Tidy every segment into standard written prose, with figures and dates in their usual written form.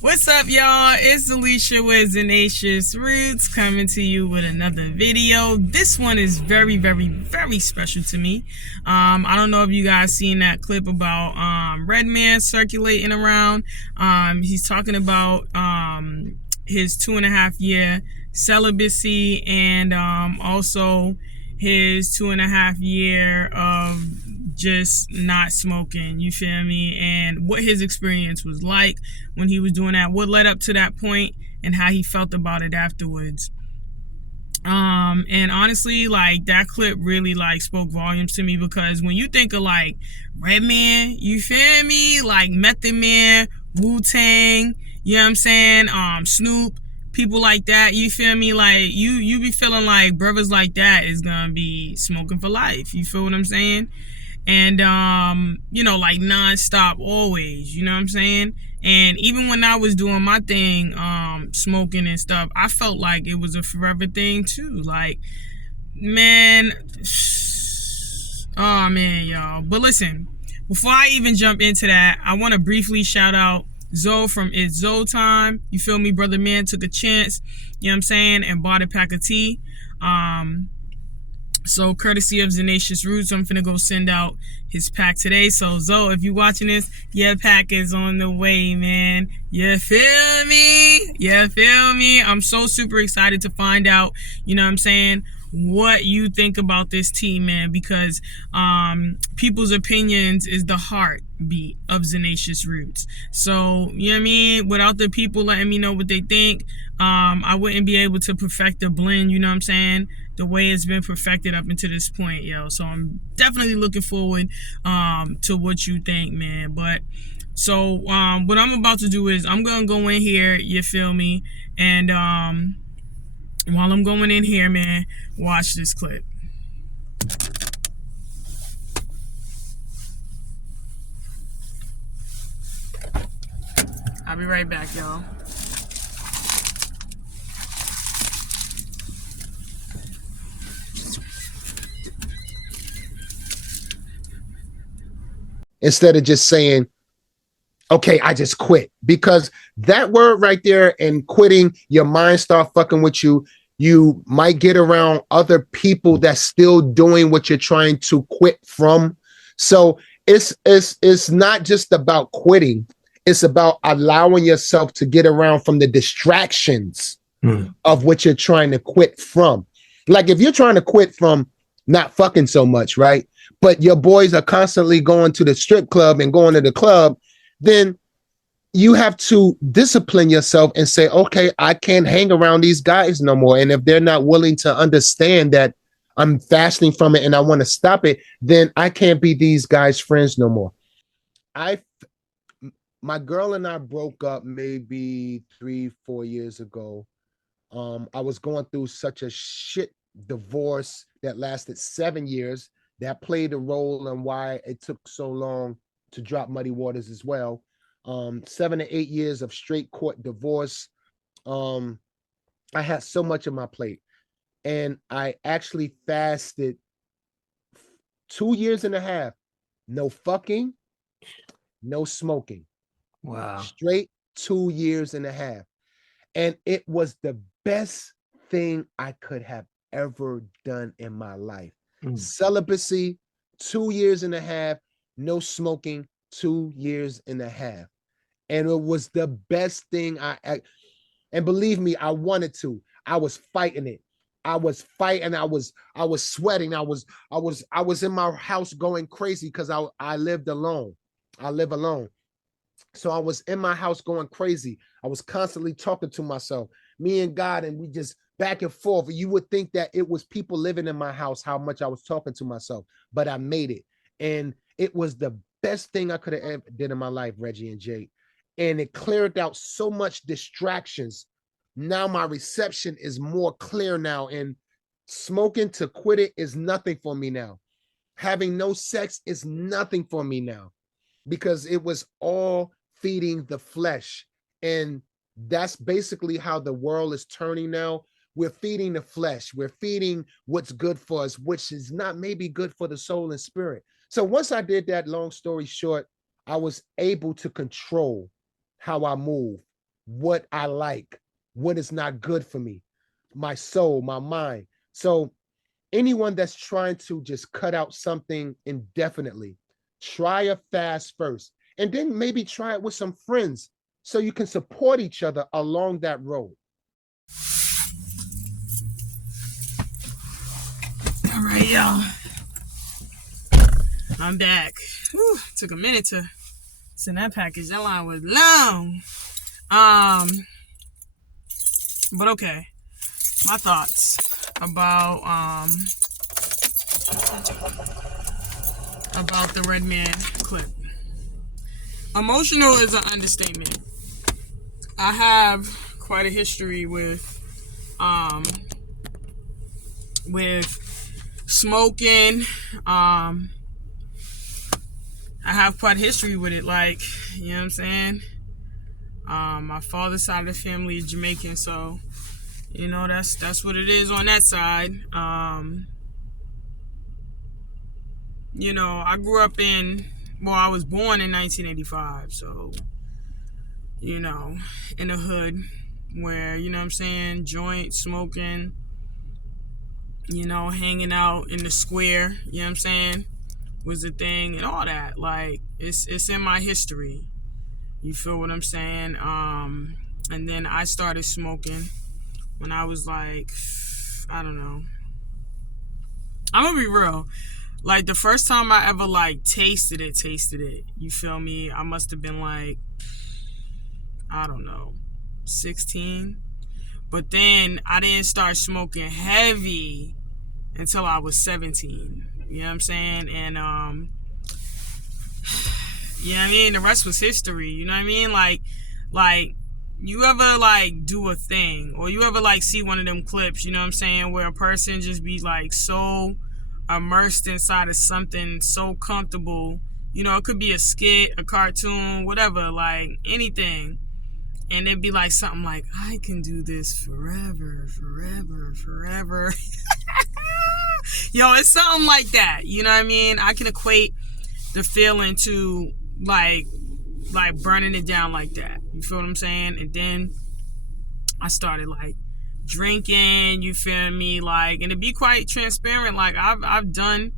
What's up, y'all? It's Alicia with Tenacious Roots coming to you with another video. This one is very, very, very special to me. I don't know if you guys seen that clip about Redman circulating around. He's talking about his 2.5 year celibacy and also his 2.5 year of just not smoking, you feel me, and what his experience was like when he was doing that, what led up to that point, and how he felt about it afterwards. And honestly, like, that clip really like spoke volumes to me, because when you think of like Redman, you feel me, like Method Man, Wu-Tang, you know what I'm saying, Snoop, people like that, you feel me, like you be feeling like brothers like that is gonna be smoking for life, you feel what I'm saying? And like nonstop always, you know what I'm saying? And even when I was doing my thing, smoking and stuff, I felt like it was a forever thing too. Like, man, oh man, y'all. But listen, before I even jump into that, I want to briefly shout out Zoe from It's Zoe Time. You feel me? Brother man took a chance, you know what I'm saying, and bought a pack of tea. So courtesy of Tenacious Roots, I'm finna go send out his pack today. So Zoe, if you watching this, your pack is on the way, man. You feel me? You feel me? I'm so super excited to find out, you know what I'm saying, what you think about this tea, man, because people's opinions is the heartbeat of Tenacious Roots. So, you know what I mean? Without the people letting me know what they think, I wouldn't be able to perfect the blend, you know what I'm saying, the way it's been perfected up until this point, yo. So I'm definitely looking forward to what you think, man. But so what I'm about to do is I'm gonna go in here, you feel me, and while I'm going in here, man, watch this clip. I'll be right back, y'all. Instead of just saying, okay, I just quit. Because that word right there and quitting, your mind start fucking with you. You might get around other people that's still doing what you're trying to quit from. So it's not just about quitting. It's about allowing yourself to get around from the distractions of what you're trying to quit from. Like if you're trying to quit from not fucking so much, right? But your boys are constantly going to the strip club and going to the club, then you have to discipline yourself and say, okay, I can't hang around these guys no more. And if they're not willing to understand that I'm fasting from it and I want to stop it, then I can't be these guys' friends no more. My girl and I broke up maybe 3-4 years ago. I was going through such a shit divorce that lasted 7 years. That played a role in why it took so long to drop Muddy Waters as well. 7 to 8 years of straight court divorce. Um, I had so much on my plate, and I actually fasted 2 years and a half. No fucking, no smoking. Wow. Straight 2 years and a half. And it was the best thing I could have ever done in my life. Celibacy, 2 years and a half, no smoking, 2 years and a half. And it was the best thing and believe me, I wanted to. I was fighting it. I was fighting. I was sweating. I was in my house going crazy because I lived alone. I live alone. So I was in my house going crazy. I was constantly talking to myself, me and God, and we just back and forth. You would think that it was people living in my house, how much I was talking to myself, but I made it. And it was the best thing I could have ever did in my life, Reggie and Jake. And it cleared out so much distractions. Now my reception is more clear now. And smoking to quit it is nothing for me now. Having no sex is nothing for me now, because it was all feeding the flesh. And that's basically how the world is turning now. We're feeding the flesh. We're feeding what's good for us, which is not maybe good for the soul and spirit. So once I did that, long story short, I was able to control how I move. what I like, what is not good for me, my soul, my mind. So anyone that's trying to just cut out something indefinitely, try a fast first, and then maybe try it with some friends so you can support each other along that road. All right, y'all. I'm back. Whew, took a minute to send that package. That line was long. But okay. My thoughts about the Redman clip. Emotional is an understatement. I have quite a history with smoking. I have quite a history with it, like, you know what I'm saying? My father's side of the family is Jamaican, so you know that's what it is on that side. You know, I grew up I was born in 1985, so you know, in the hood where, you know what I'm saying, joint smoking, you know, hanging out in the square, you know what I'm saying, was the thing and all that. Like, it's in my history. You feel what I'm saying? And then I started smoking when I was like, I don't know. I'm gonna be real. Like, the first time I ever like tasted it, you feel me? I must have been like, I don't know, 16. But then I didn't start smoking heavy until I was 17. You know what I'm saying? And you know what I mean? The rest was history. You know what I mean? Like you ever like do a thing, or you ever like see one of them clips, you know what I'm saying, where a person just be like so immersed inside of something so comfortable. You know, it could be a skit, a cartoon, whatever, like anything. And it'd be like something like, I can do this forever. Yo, it's something like that. You know what I mean? I can equate the feeling to like burning it down like that. You feel what I'm saying? And then I started like drinking, you feel me? Like, and to be quite transparent, like I've done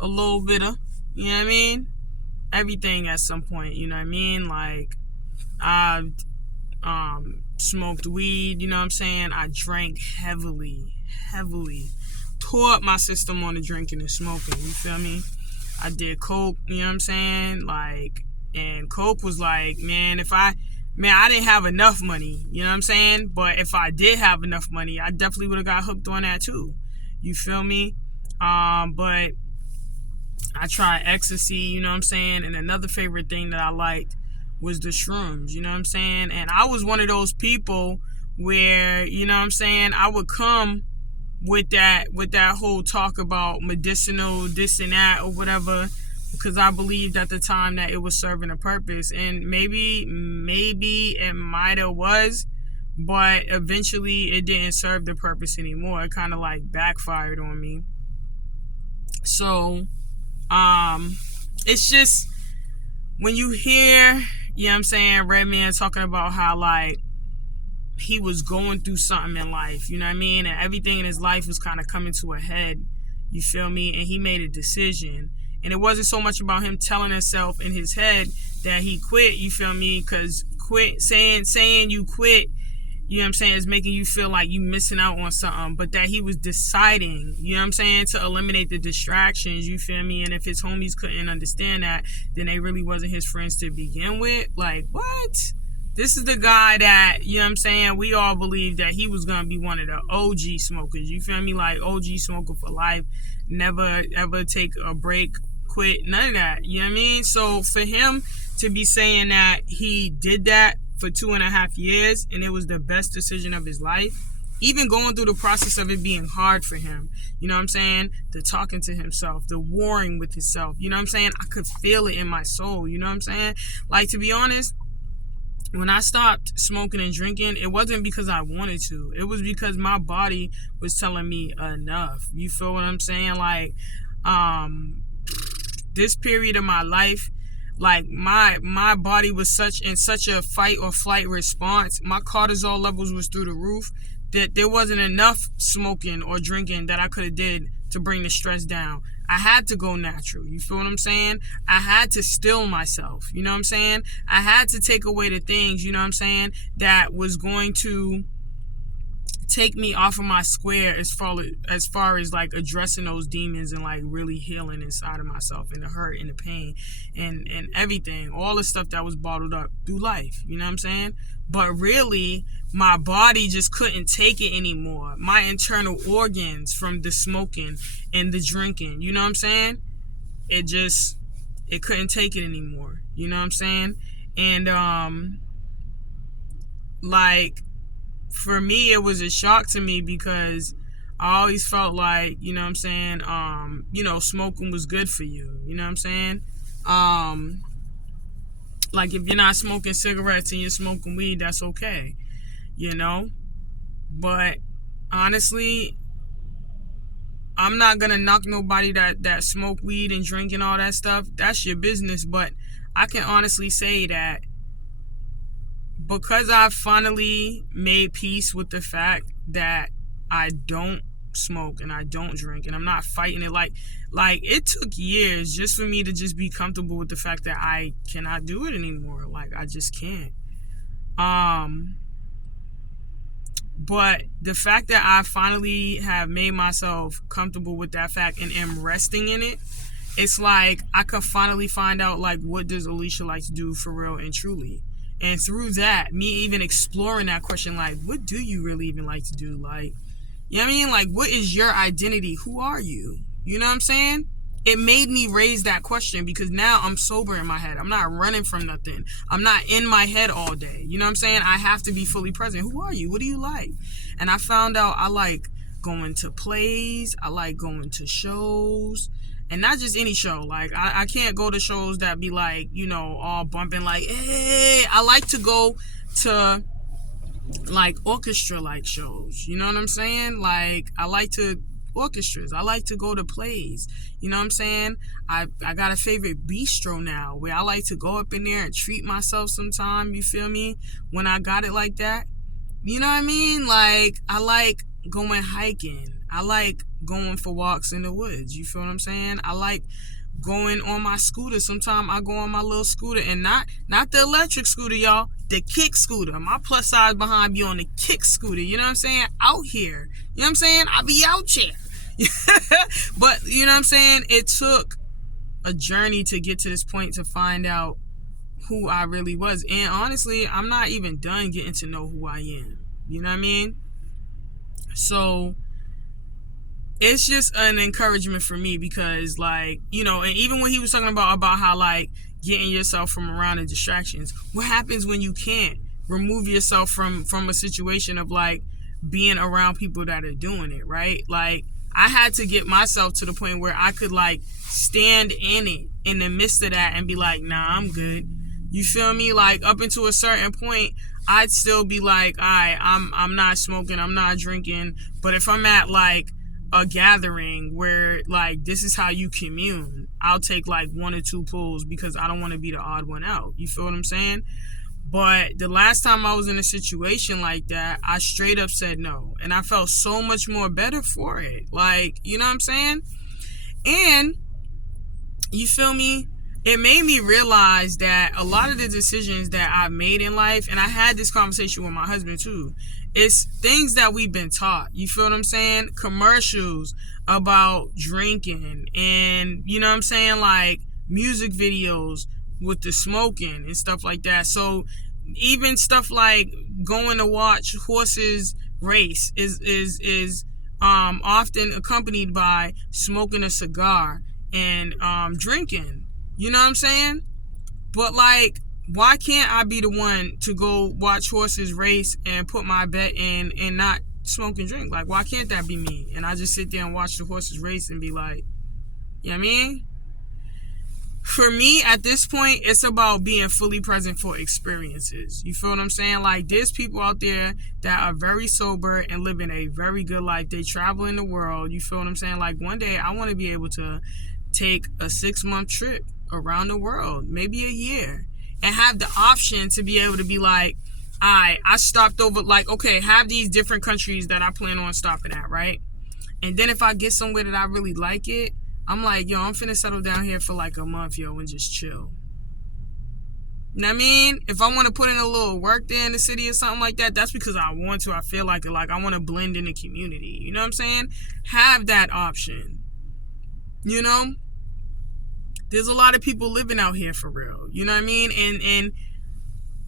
a little bit of, you know what I mean? Everything at some point, you know what I mean? Like, I've smoked weed, you know what I'm saying? I drank heavily, tore up my system on the drinking and smoking, you feel me? I did coke, you know what I'm saying? Like, and coke was like, I didn't have enough money, you know what I'm saying? But if I did have enough money, I definitely would have got hooked on that too. You feel me? But I tried ecstasy, you know what I'm saying? And another favorite thing that I liked was the shrooms, you know what I'm saying? And I was one of those people where, you know what I'm saying, I would come with that whole talk about medicinal this and that or whatever, because I believed at the time that it was serving a purpose. And maybe it might have was, but eventually it didn't serve the purpose anymore. It kind of like backfired on me. So it's just, when you hear, you know what I'm saying, Redman talking about how like he was going through something in life, you know what I mean, and everything in his life was kind of coming to a head, you feel me, and he made a decision. And it wasn't so much about him telling himself in his head that he quit, you feel me, because saying you quit, you know what I'm saying, is making you feel like you missing out on something, but that he was deciding, you know what I'm saying, to eliminate the distractions, you feel me. And if his homies couldn't understand that, then they really wasn't his friends to begin with. Like, what? This is the guy that, you know what I'm saying, we all believe that he was going to be one of the OG smokers, you feel me, like OG smoker for life, never ever take a break, quit, none of that, you know what I mean? So for him to be saying that he did that for 2.5 years and it was the best decision of his life, even going through the process of it being hard for him, you know what I'm saying, the talking to himself, the warring with himself, you know what I'm saying, I could feel it in my soul, you know what I'm saying. Like, to be honest, when I stopped smoking and drinking, it wasn't because I wanted to. It was because my body was telling me enough. You feel what I'm saying? Like, this period of my life, Like my body was in such a fight or flight response. My cortisol levels was through the roof, that there wasn't enough smoking or drinking that I could have did to bring the stress down. I had to go natural. You feel what I'm saying? I had to still myself. You know what I'm saying? I had to take away the things, you know what I'm saying, that was going to take me off of my square as far as like addressing those demons and like really healing inside of myself, and the hurt and the pain and everything, all the stuff that was bottled up through life, you know what I'm saying? But really, my body just couldn't take it anymore. My internal organs, from the smoking and the drinking, you know what I'm saying, it couldn't take it anymore, you know what I'm saying? And like, for me, it was a shock to me, because I always felt like, you know what I'm saying, smoking was good for you. You know what I'm saying? Like, if you're not smoking cigarettes and you're smoking weed, that's okay, you know? But honestly, I'm not gonna knock nobody that smoke weed and drink and all that stuff. That's your business. But I can honestly say that because I finally made peace with the fact that I don't smoke and I don't drink, and I'm not fighting it, like it took years just for me to just be comfortable with the fact that I cannot do it anymore. Like, I just can't. But the fact that I finally have made myself comfortable with that fact and am resting in it, it's like I could finally find out, like, what does Alicia like to do for real and truly. And through that, me even exploring that question, like, what do you really even like to do? Like, you know what I mean? Like, what is your identity? Who are you? You know what I'm saying? It made me raise that question, because now I'm sober in my head. I'm not running from nothing. I'm not in my head all day. You know what I'm saying? I have to be fully present. Who are you? What do you like? And I found out I like going to plays. I like going to shows. And not just any show. Like, I can't go to shows that be like, all bumping like, hey. I like to go to like orchestra like shows. You know what I'm saying? Like, I like to orchestras. I like to go to plays. You know what I'm saying? I got a favorite bistro now where I like to go up in there and treat myself sometime. You feel me? When I got it like that. You know what I mean? Like, I like going hiking. I like going for walks in the woods. You feel what I'm saying? I like going on my scooter. Sometimes I go on my little scooter, and not the electric scooter, y'all. The kick scooter. My plus size behind be on the kick scooter. You know what I'm saying? Out here. You know what I'm saying? I be out here. But, you know what I'm saying? It took a journey to get to this point to find out who I really was. And honestly, I'm not even done getting to know who I am. You know what I mean? So it's just an encouragement for me, because, like, and even when he was talking about how, like, getting yourself from around the distractions, what happens when you can't remove yourself from a situation of, like, being around people that are doing it, right? Like, I had to get myself to the point where I could, like, stand in it in the midst of that and be like, nah, I'm good. You feel me? Like, up until a certain point, I'd still be like, all right, I'm not smoking, I'm not drinking. But if I'm at, like, a gathering where, like, this is how you commune, I'll take, like, 1 or 2 pulls, because I don't want to be the odd one out. You feel what I'm saying? But the last time I was in a situation like that, I straight up said no. And I felt so much more better for it. Like, you know what I'm saying? And, you feel me? It made me realize that a lot of the decisions that I've made in life, and I had this conversation with my husband too, it's things that we've been taught. You feel what I'm saying? Commercials about drinking, and, you know what I'm saying, like, music videos with the smoking and stuff like that. So even stuff like going to watch horses race is often accompanied by smoking a cigar and drinking. You know what I'm saying? But, like, why can't I be the one to go watch horses race and put my bet in and not smoke and drink? Like, why can't that be me? And I just sit there and watch the horses race and be like, you know what I mean? For me, at this point, it's about being fully present for experiences. You feel what I'm saying? Like, there's people out there that are very sober and living a very good life. They travel in the world. You feel what I'm saying? Like, one day I want to be able to take a 6-month trip around the world, maybe a year, and have the option to be able to be like, I stopped over, like, okay, have these different countries that I plan on stopping at, right? And then if I get somewhere that I really like it, I'm like, yo, I'm finna settle down here for like a month, yo, and just chill. You know what I mean? If I want to put in a little work there in the city or something like that, that's because I want to. I feel like it. Like, I want to blend in the community. You know what I'm saying? Have that option. You know? There's a lot of people living out here for real. You know what I mean? And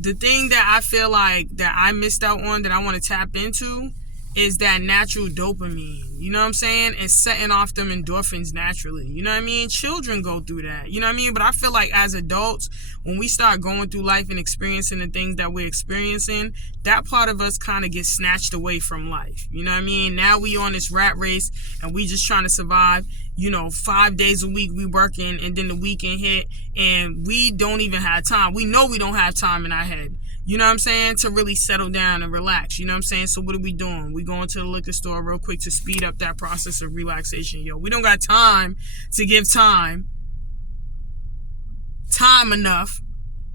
the thing that I feel like that I missed out on that I want to tap into is that natural dopamine. You know what I'm saying? And setting off them endorphins naturally. You know what I mean? Children go through that. You know what I mean? But I feel like as adults, when we start going through life and experiencing the things that we're experiencing, that part of us kind of gets snatched away from life. You know what I mean? Now we on this rat race and we just trying to survive. You know, 5 days a week we working, and then the weekend hit and we don't even have time. We know we don't have time in our head. You know what I'm saying? To really settle down and relax. You know what I'm saying? So what are we doing? We going to the liquor store real quick to speed up that process of relaxation. Yo, we don't got time to give time enough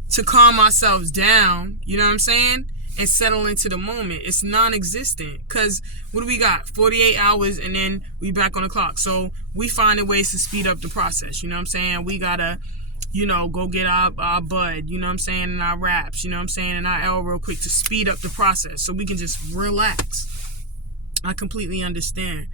to calm ourselves down. You know what I'm saying? And settle into the moment. It's non-existent. Because what do we got? 48 hours and then we back on the clock. So we finding ways to speed up the process. You know what I'm saying? We got to, you know, go get our bud, you know what I'm saying, and our wraps, you know what I'm saying, and our L real quick to speed up the process so we can just relax. I completely understand.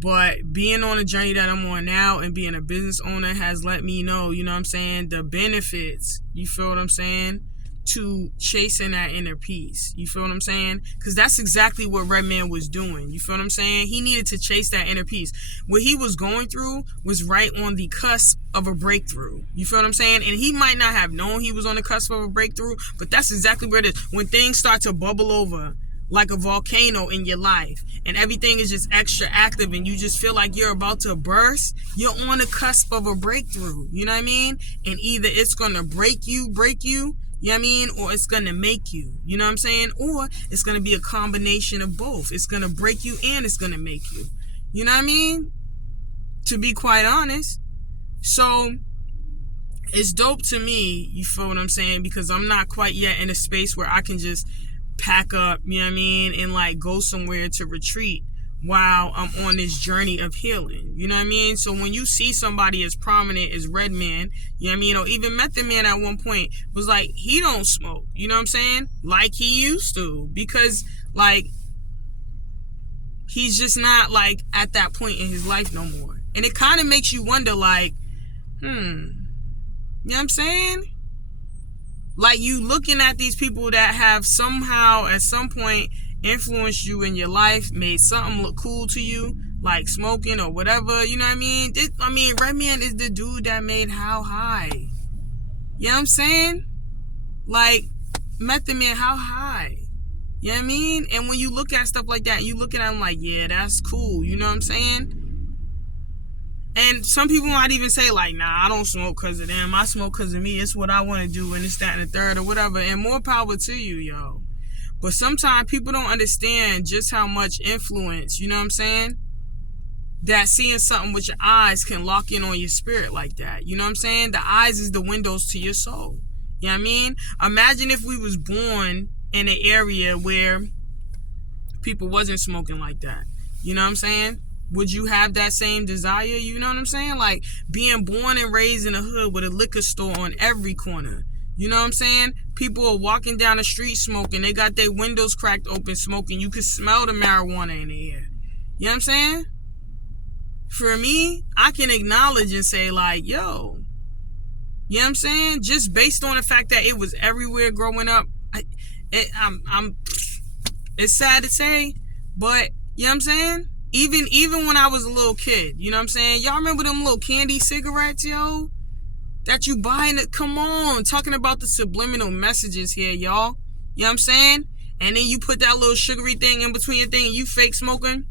But being on the journey that I'm on now and being a business owner has let me know, you know what I'm saying, the benefits, you feel what I'm saying, to chasing that inner peace. You feel what I'm saying? Because that's exactly what Redman was doing. You feel what I'm saying? He needed to chase that inner peace. What he was going through was right on the cusp of a breakthrough. You feel what I'm saying? And he might not have known he was on the cusp of a breakthrough, but that's exactly where it is. When things start to bubble over like a volcano in your life and everything is just extra active and you just feel like you're about to burst, you're on the cusp of a breakthrough. You know what I mean? And either it's going to break you, you know what I mean? Or it's going to make you. You know what I'm saying? Or it's going to be a combination of both. It's going to break you and it's going to make you. You know what I mean? To be quite honest. So it's dope to me, you feel what I'm saying? Because I'm not quite yet in a space where I can just pack up, you know what I mean? And like go somewhere to retreat while I'm on this journey of healing. You know what I mean? So when you see somebody as prominent as Redman, you know what I mean? Or even Method Man at one point was like, he don't smoke. You know what I'm saying? Like he used to. Because like, he's just not like at that point in his life no more. And it kind of makes you wonder like, you know what I'm saying? Like you looking at these people that have somehow at some point influenced you in your life, made something look cool to you, like smoking or whatever, you know what I mean? Redman is the dude that made How High. You know what I'm saying? Like, Method Man, How High? You know what I mean? And when you look at stuff like that, you look at them like, yeah, that's cool, you know what I'm saying? And some people might even say like, nah, I don't smoke because of them, I smoke because of me, it's what I want to do, and it's that and the third or whatever, and more power to you, yo. But sometimes people don't understand just how much influence, you know what I'm saying, that seeing something with your eyes can lock in on your spirit like that. You know what I'm saying? The eyes is the windows to your soul. You know what I mean? Imagine if we was born in an area where people wasn't smoking like that. You know what I'm saying? Would you have that same desire? You know what I'm saying? Like being born and raised in a hood with a liquor store on every corner. You know what I'm saying? People are walking down the street smoking. They got their windows cracked open smoking. You can smell the marijuana in the air. You know what I'm saying? For me, I can acknowledge and say like, yo, you know what I'm saying? Just based on the fact that it was everywhere growing up. It's sad to say, but you know what I'm saying? Even when I was a little kid, you know what I'm saying? Y'all remember them little candy cigarettes, yo? That you buying it, come on, talking about the subliminal messages here, y'all. You know what I'm saying? And then you put that little sugary thing in between your thing and you fake smoking.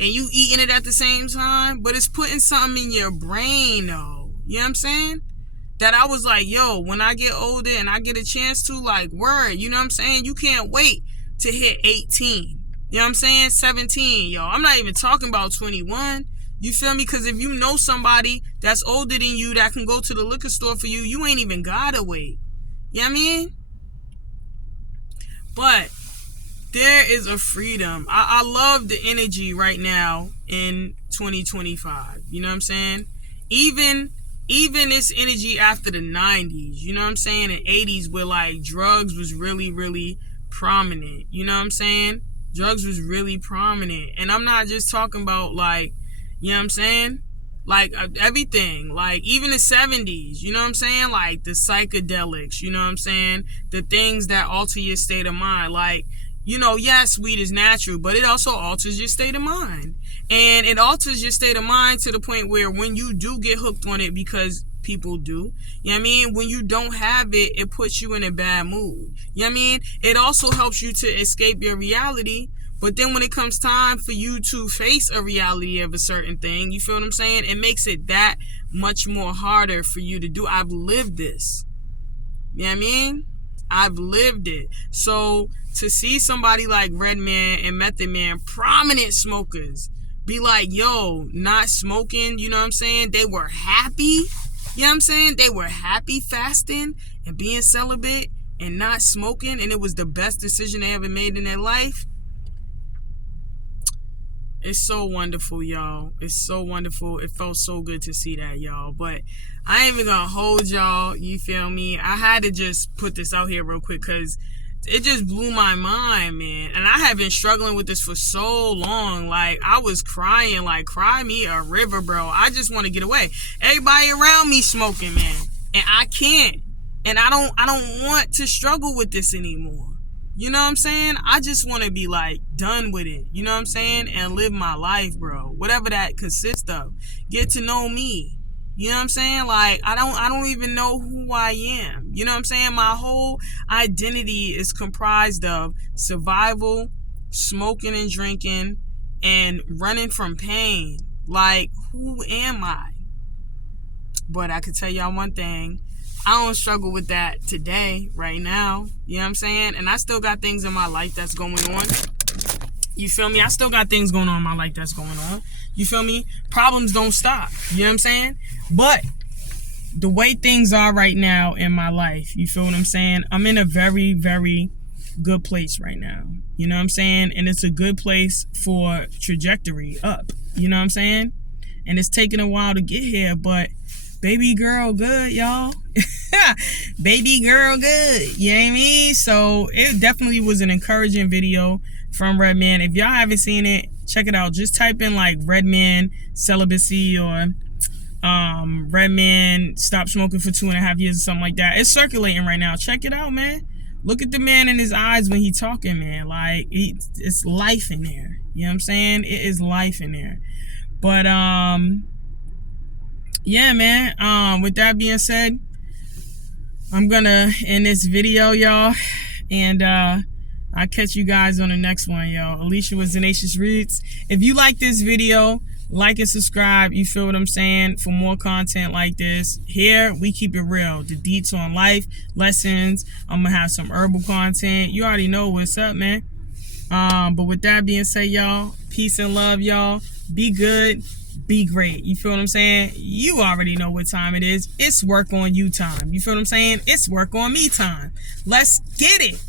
And you eating it at the same time. But it's putting something in your brain, though. You know what I'm saying? That I was like, yo, when I get older and I get a chance to, like, word, you know what I'm saying? You can't wait to hit 18. You know what I'm saying? 17, yo. I'm not even talking about 21. You know You feel me? Because if you know somebody that's older than you that can go to the liquor store for you, you ain't even gotta wait. You know what I mean? But there is a freedom. I love the energy right now in 2025. You know what I'm saying? Even this energy after the 90s, you know what I'm saying? The 80s where like drugs was really, really prominent. You know what I'm saying? Drugs was really prominent. And I'm not just talking about like, you know what I'm saying? Like everything, like even the 70s, you know what I'm saying? Like the psychedelics, you know what I'm saying? The things that alter your state of mind. Like, you know, yes, weed is natural, but it also alters your state of mind. And it alters your state of mind to the point where when you do get hooked on it, because people do, you know what I mean? When you don't have it, it puts you in a bad mood. You know what I mean? It also helps you to escape your reality. But then when it comes time for you to face a reality of a certain thing, you feel what I'm saying? It makes it that much more harder for you to do. I've lived this. You know what I mean? I've lived it. So to see somebody like Redman and Method Man, prominent smokers, be like, yo, not smoking, you know what I'm saying? They were happy. You know what I'm saying? They were happy fasting and being celibate and not smoking, and it was the best decision they ever made in their life. It's so wonderful, y'all. It's so wonderful. It felt so good to see that, y'all. But I ain't even gonna hold y'all. You feel me? I had to just put this out here real quick because it just blew my mind, man. And I have been struggling with this for so long. Like, I was crying, like, cry me a river, bro. I just want to get away. Everybody around me smoking, man. And I can't. And I don't want to struggle with this anymore. You know what I'm saying? I just want to be like done with it. You know what I'm saying? And live my life, bro. Whatever that consists of. Get to know me. You know what I'm saying? Like, I don't even know who I am. You know what I'm saying? My whole identity is comprised of survival, smoking and drinking, and running from pain. Like, who am I? But I can tell y'all one thing. I don't struggle with that today, right now. You know what I'm saying? And I still got things in my life that's going on. You feel me? I still got things going on in my life that's going on. You feel me? Problems don't stop. You know what I'm saying? But the way things are right now in my life, you feel what I'm saying? I'm in a very, very good place right now. You know what I'm saying? And it's a good place for trajectory up. You know what I'm saying? And it's taken a while to get here, but baby girl good, y'all. Baby girl good. You know what I mean? So it definitely was an encouraging video from Redman. If y'all haven't seen it, check it out. Just type in like Redman celibacy or Redman stop smoking for 2.5 years or something like that. It's circulating right now. Check it out, man. Look at the man in his eyes when he talking, man. Like, it's life in there. You know what I'm saying? It is life in there. But yeah, man. With that being said, I'm gonna end this video, y'all, and I'll catch you guys on the next one, y'all. Alicia with Tenacious Roots. If you like this video, like and subscribe. You feel what I'm saying? For more content like this. Here, we keep it real. The deets on life, lessons. I'm gonna have some herbal content. You already know what's up, man. But with that being said, y'all, peace and love, y'all. Be good. Be great. You feel what I'm saying? You already know what time it is. It's work on you time. You feel what I'm saying? It's work on me time. Let's get it.